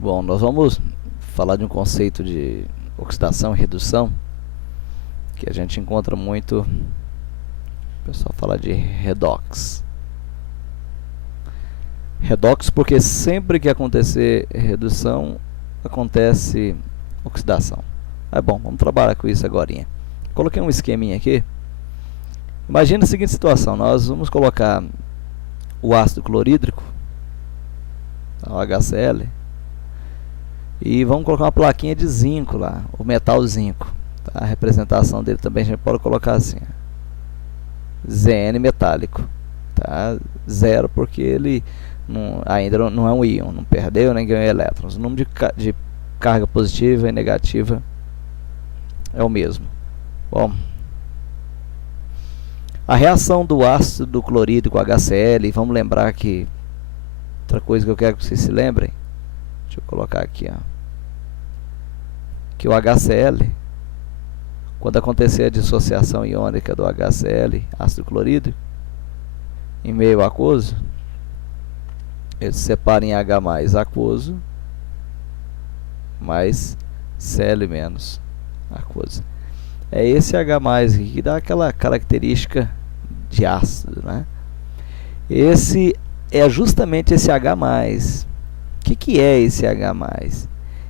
Bom, nós vamos falar de um conceito de oxidação e redução que a gente encontra muito, o pessoal fala de redox. Redox porque sempre que acontecer redução, acontece oxidação. Bom, vamos trabalhar com isso agora. Coloquei um esqueminha aqui. Imagina a seguinte situação, nós vamos colocar o ácido clorídrico, o HCl, e vamos colocar uma plaquinha de zinco lá, o metal zinco. Tá? A representação dele também a gente pode colocar assim, Zn metálico. Tá? 0 porque ele ainda não é um íon, não perdeu nem ganhou elétrons. O número de carga positiva e negativa é o mesmo. Bom, a reação do ácido clorídrico HCl, vamos lembrar que outra coisa que eu quero que vocês se lembrem, deixa eu colocar aqui, que o HCl, quando acontecer a dissociação iônica do HCl, ácido clorídrico, em meio aquoso, ele se separa em H mais aquoso, mais Cl menos aquoso. É esse H mais que dá aquela característica de ácido, né? Esse é justamente esse H mais. O que é esse H mais?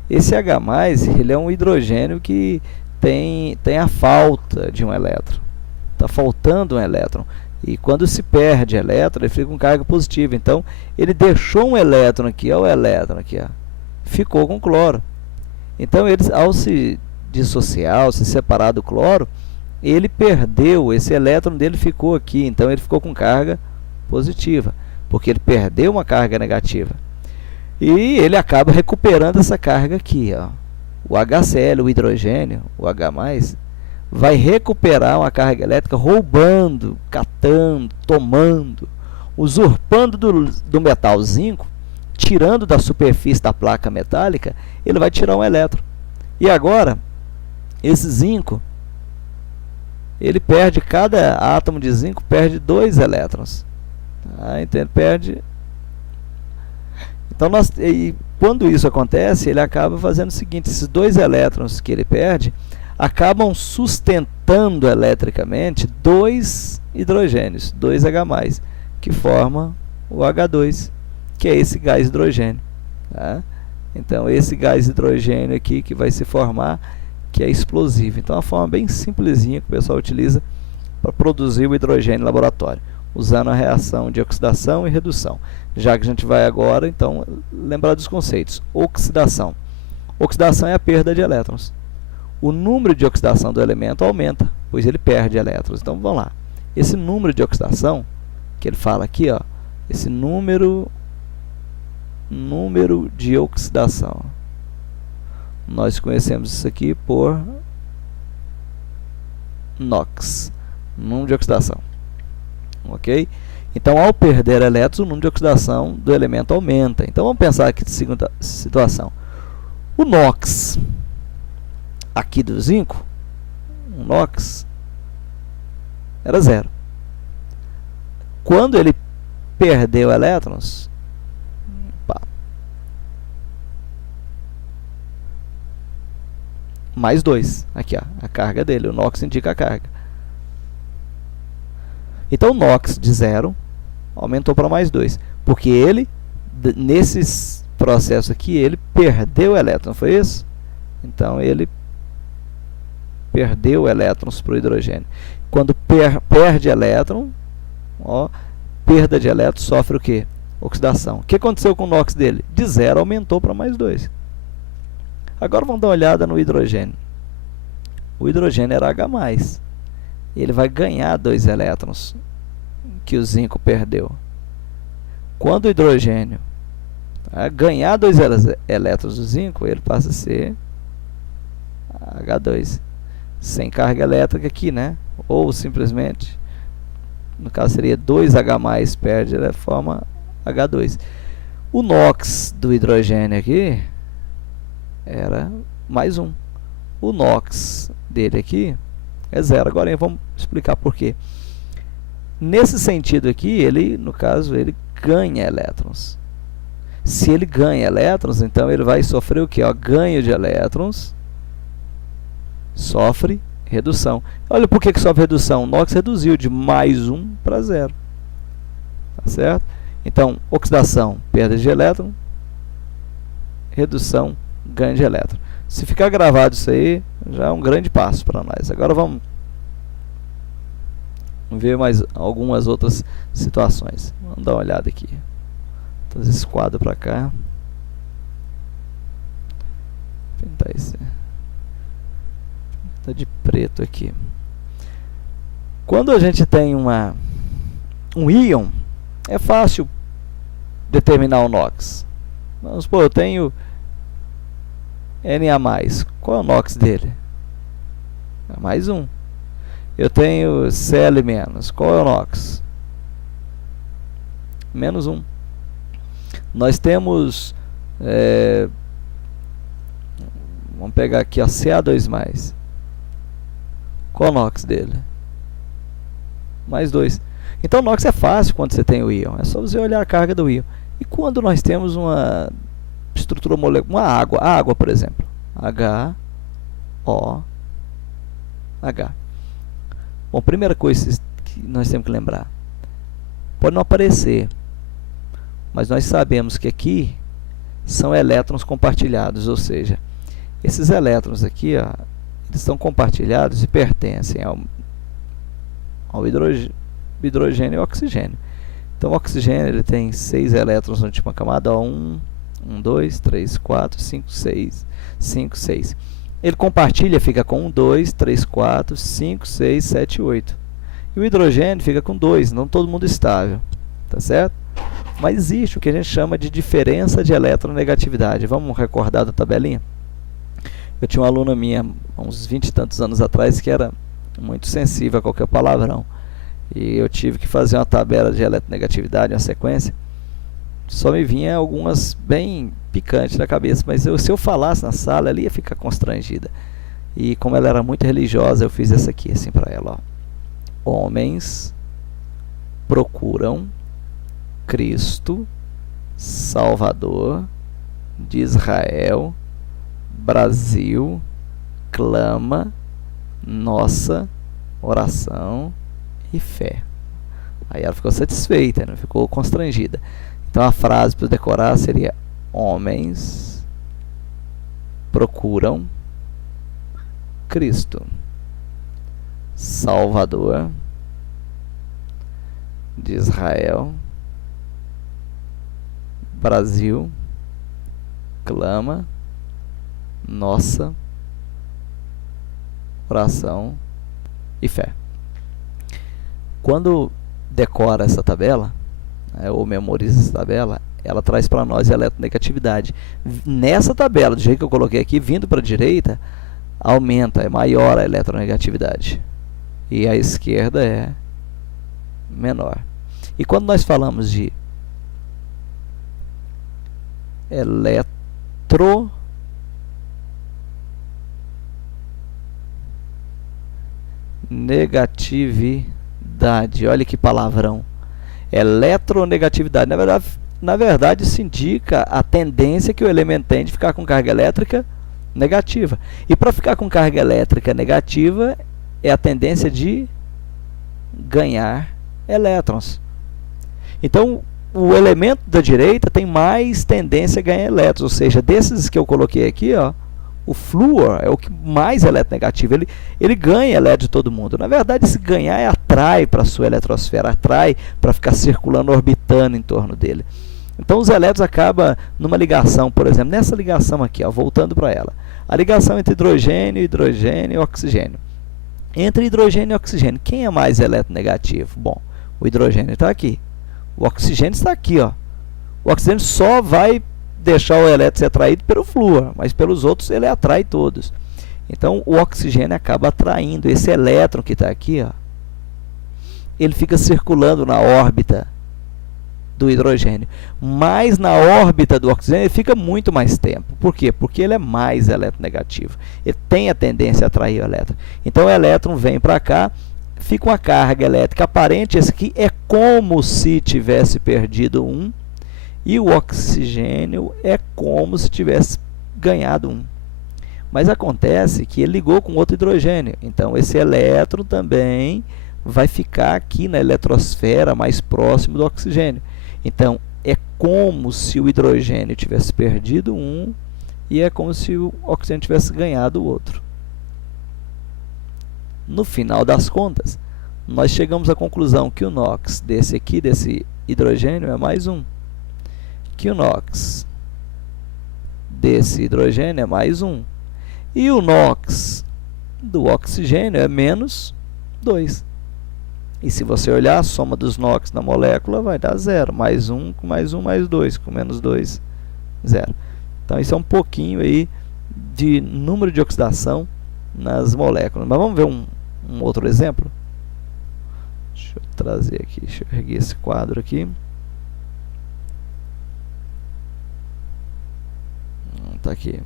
Esse H mais, ele é um hidrogênio que tem a falta de um elétron. Está faltando um elétron. E quando se perde elétron, ele fica com carga positiva. Então, ele deixou um elétron aqui, olha o elétron aqui, ficou com cloro. Então, ao se dissociar, ao se separar do cloro, ele perdeu, esse elétron dele ficou aqui. Então, ele ficou com carga positiva, porque ele perdeu uma carga negativa. E ele acaba recuperando essa carga aqui. O HCl, o hidrogênio, o H+, vai recuperar uma carga elétrica roubando, catando, tomando, usurpando do metal zinco, tirando da superfície da placa metálica, ele vai tirar um elétron. E agora, esse zinco, ele perde, cada átomo de zinco perde 2 elétrons. Então ele perde. Então, quando isso acontece, ele acaba fazendo o seguinte, esses 2 elétrons que ele perde, acabam sustentando eletricamente 2 hidrogênios, 2H+, que forma o H2, que é esse gás hidrogênio. Tá? Então, esse gás hidrogênio aqui que vai se formar, que é explosivo. Então, é uma forma bem simplesinha que o pessoal utiliza para produzir o hidrogênio em laboratório, usando a reação de oxidação e redução. Já que a gente vai agora, então, lembrar dos conceitos. Oxidação. Oxidação é a perda de elétrons. O número de oxidação do elemento aumenta, pois ele perde elétrons. Então, vamos lá. Esse número de oxidação, que ele fala aqui, esse número de oxidação, nós conhecemos isso aqui por NOx, número de oxidação. Ok? Então, ao perder elétrons, o número de oxidação do elemento aumenta. Então, vamos pensar aqui na seguinte situação. O NOx aqui do zinco, o NOx, era 0. Quando ele perdeu elétrons, mais 2. Aqui, a carga dele. O NOx indica a carga. Então, o NOx de 0 aumentou para mais 2. Porque ele, nesses processos aqui, ele perdeu elétrons. Foi isso? Então, ele perdeu elétrons para o hidrogênio. Quando perde elétron, perda de elétrons, sofre o quê? Oxidação. O que aconteceu com o NOx dele? De 0 aumentou para mais 2. Agora vamos dar uma olhada no hidrogênio. O hidrogênio era H+. Ele vai ganhar 2 elétrons que o zinco perdeu. Quando o hidrogênio ganhar 2 elétrons do zinco, ele passa a ser H2. Sem carga elétrica aqui, né? Ou simplesmente, no caso seria 2H+, perde, ele forma H2. O NOx do hidrogênio aqui era mais 1. O NOx dele aqui é 0. Agora vamos explicar por quê. Nesse sentido aqui, ele, no caso, ele ganha elétrons. Se ele ganha elétrons, então ele vai sofrer o quê? Ganho de elétrons, sofre redução. Olha por que sofre redução. O NOx reduziu de +1 para 0. Tá certo? Então, oxidação, perda de elétron, redução, ganho de elétron. Se ficar gravado isso aí, já é um grande passo para nós. Agora vamos ver mais algumas outras situações. Vamos dar uma olhada aqui. Trazer esse quadro para cá. Pintar esse. Tá de preto aqui. Quando a gente tem um íon, é fácil determinar o NOx. Vamos supor, eu tenho Na+. Qual é o NOx dele? É +1. Eu tenho Cl-. Qual é o NOx? -1. Nós temos, vamos pegar aqui, ó, Ca2+. Qual é o NOx dele? +2. Então o NOx é fácil quando você tem o íon. É só você olhar a carga do íon. E quando nós temos uma estrutura molecular, a água, por exemplo, HOH. Bom, primeira coisa que nós temos que lembrar, pode não aparecer, mas nós sabemos que aqui são elétrons compartilhados, ou seja, esses elétrons aqui, ó, eles estão compartilhados e pertencem ao hidrogênio e oxigênio. Então o oxigênio ele tem 6 elétrons na última camada, ó, 1, 2, 3, 4, 5, 6, 5, 6. Ele compartilha, fica com 1, 2, 3, 4, 5, 6, 7, 8. E o hidrogênio fica com 2, não todo mundo estável, tá certo? Mas existe o que a gente chama de diferença de eletronegatividade. Vamos recordar da tabelinha? Eu tinha uma aluna minha, uns 20 e tantos anos atrás, que era muito sensível a qualquer palavrão. E eu tive que fazer uma tabela de eletronegatividade, uma sequência. Só me vinha algumas bem picantes na cabeça, mas se eu falasse na sala, ela ia ficar constrangida. E como ela era muito religiosa, eu fiz essa aqui, assim, para ela, ó. Homens procuram Cristo, Salvador de Israel, Brasil, clama nossa oração e fé. Aí ela ficou satisfeita, não ficou constrangida. Então a frase para decorar seria: homens procuram Cristo, Salvador de Israel, Brasil, clama nossa oração e fé. Quando decora essa tabela, ou memoriza essa tabela, ela traz para nós a eletronegatividade. Nessa tabela, do jeito que eu coloquei aqui, vindo para a direita, aumenta, é maior a eletronegatividade. E a esquerda é menor. E quando nós falamos de eletronegatividade, olha que palavrão, eletronegatividade, na verdade isso indica a tendência que o elemento tem de ficar com carga elétrica negativa. E para ficar com carga elétrica negativa é a tendência de ganhar elétrons. Então o elemento da direita tem mais tendência a ganhar elétrons, ou seja, desses que eu coloquei aqui, ó, o flúor é o que mais é eletronegativo, ele ganha elétron de todo mundo. Na verdade, esse ganhar atrai para a sua eletrosfera, atrai para ficar circulando, orbitando em torno dele. Então os elétrons acabam numa ligação, por exemplo, nessa ligação aqui, ó, voltando para ela. A ligação entre hidrogênio e oxigênio. Entre hidrogênio e oxigênio, quem é mais eletronegativo? Bom, o hidrogênio está aqui. O oxigênio está aqui, ó. O oxigênio só vai deixar o elétron ser atraído pelo flúor, mas pelos outros ele atrai todos. Então o oxigênio acaba atraindo esse elétron que está aqui, ó. Ele fica circulando na órbita do hidrogênio, mas na órbita do oxigênio ele fica muito mais tempo. Por quê? Porque ele é mais eletronegativo. Ele tem a tendência a atrair o elétron. Então o elétron vem para cá, fica uma carga elétrica aparente. Esse aqui é como se tivesse perdido um E o oxigênio é como se tivesse ganhado um. Mas acontece que ele ligou com outro hidrogênio. Então, esse elétron também vai ficar aqui na eletrosfera mais próximo do oxigênio. Então, é como se o hidrogênio tivesse perdido um e é como se o oxigênio tivesse ganhado o outro. No final das contas, nós chegamos à conclusão que o NOx desse aqui, desse hidrogênio, é mais um. Que o NOx desse hidrogênio é mais um. E o NOx do oxigênio é menos 2. E se você olhar a soma dos NOx na molécula, vai dar 0. Mais 1 com mais 1 mais 2, com menos 2, 0. Então, isso é um pouquinho aí de número de oxidação nas moléculas. Mas vamos ver um outro exemplo? Deixa eu trazer aqui, deixa eu erguer esse quadro aqui. Está aqui.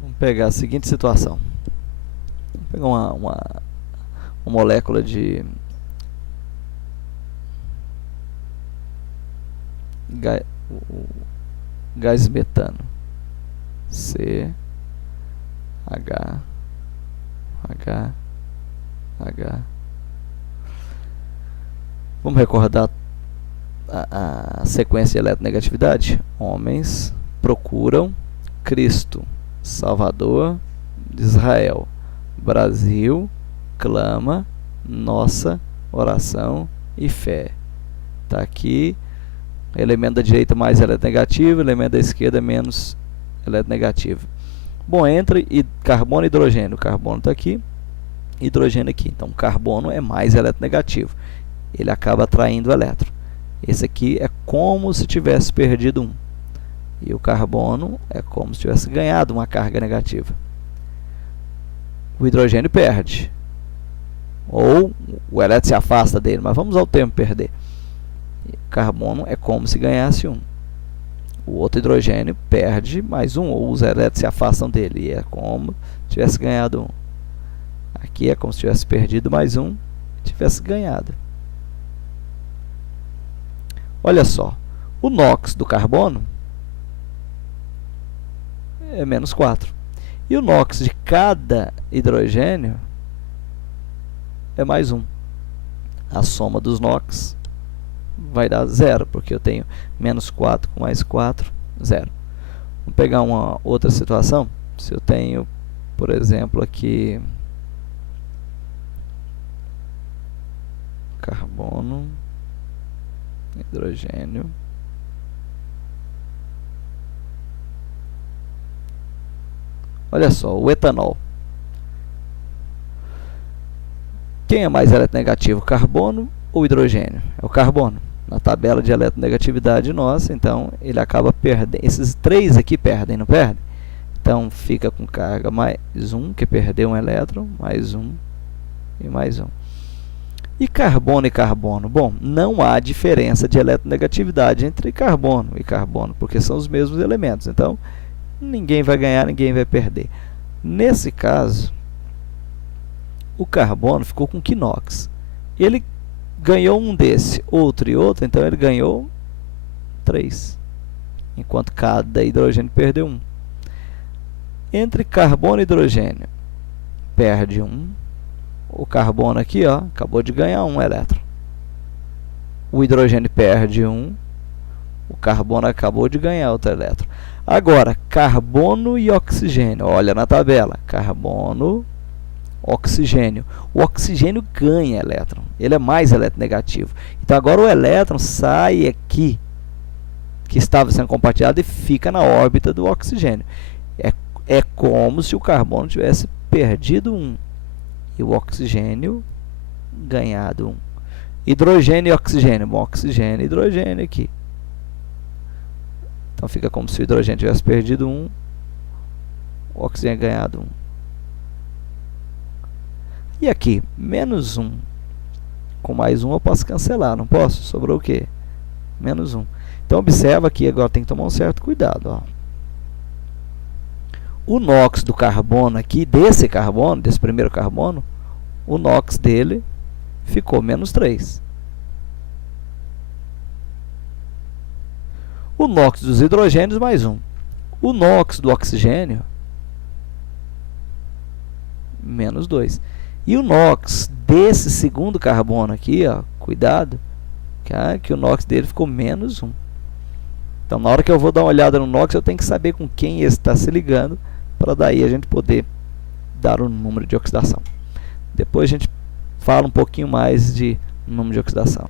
Vamos pegar a seguinte situação. Vamos pegar uma molécula de gás metano. C H H H. Vamos recordar a sequência de eletronegatividade? Homens procuram Cristo, Salvador de Israel. Brasil clama nossa oração e fé. Está aqui, elemento da direita mais eletronegativo, elemento da esquerda menos eletronegativo. Bom, entre carbono e hidrogênio. O carbono está aqui, hidrogênio aqui. Então, o carbono é mais eletronegativo. Ele acaba atraindo o elétron. Esse aqui é como se tivesse perdido um. E o carbono é como se tivesse ganhado uma carga negativa. O hidrogênio perde. Ou o elétron se afasta dele, mas vamos ao termo perder. O carbono é como se ganhasse um. O outro hidrogênio perde mais um, ou os elétrons se afastam dele. E é como se tivesse ganhado um. Aqui é como se tivesse perdido mais um e tivesse ganhado. Olha só, o NOx do carbono é menos 4. E o NOx de cada hidrogênio é mais 1. A soma dos NOx vai dar 0, porque eu tenho menos 4 com mais 4, 0. Vamos pegar uma outra situação. Se eu tenho, por exemplo, aqui carbono, hidrogênio, olha só, o etanol. Quem é mais eletronegativo, carbono ou hidrogênio? É o carbono. Na tabela de eletronegatividade nossa, então, ele acaba perdendo. Esses três aqui perdem, não perdem? Então, fica com carga mais 1, que perdeu um elétron, mais 1 e mais 1. E carbono e carbono? Bom, não há diferença de eletronegatividade entre carbono e carbono, porque são os mesmos elementos. Então, ninguém vai ganhar, ninguém vai perder. Nesse caso, o carbono ficou com quinox. Ele ganhou um desse, outro e outro, então ele ganhou 3. Enquanto cada hidrogênio perdeu 1. Entre carbono e hidrogênio, perde 1. O carbono aqui, ó, acabou de ganhar um elétron. O hidrogênio perde 1. O carbono acabou de ganhar outro elétron. Agora, carbono e oxigênio. Olha na tabela. Carbono, oxigênio. O oxigênio ganha elétron. Ele é mais eletronegativo. Então, agora o elétron sai aqui, que estava sendo compartilhado, e fica na órbita do oxigênio. É como se o carbono tivesse perdido 1. E o oxigênio ganhado 1. Hidrogênio e oxigênio. Bom, oxigênio e hidrogênio aqui. Então fica como se o hidrogênio tivesse perdido 1, o oxigênio ganhado 1. E aqui, menos 1 com mais 1 eu posso cancelar, não posso? Sobrou o quê? Menos 1. Então observa aqui, agora tem que tomar um certo cuidado. Ó. O NOx do carbono aqui, desse primeiro carbono, o NOx dele ficou menos 3. O NOx dos hidrogênios mais 1. O NOx do oxigênio, menos 2. E o NOx desse segundo carbono aqui, ó, cuidado, que o NOx dele ficou menos 1. Então, na hora que eu vou dar uma olhada no NOx, eu tenho que saber com quem ele está se ligando, para daí a gente poder dar o número de oxidação. Depois a gente fala um pouquinho mais de número de oxidação.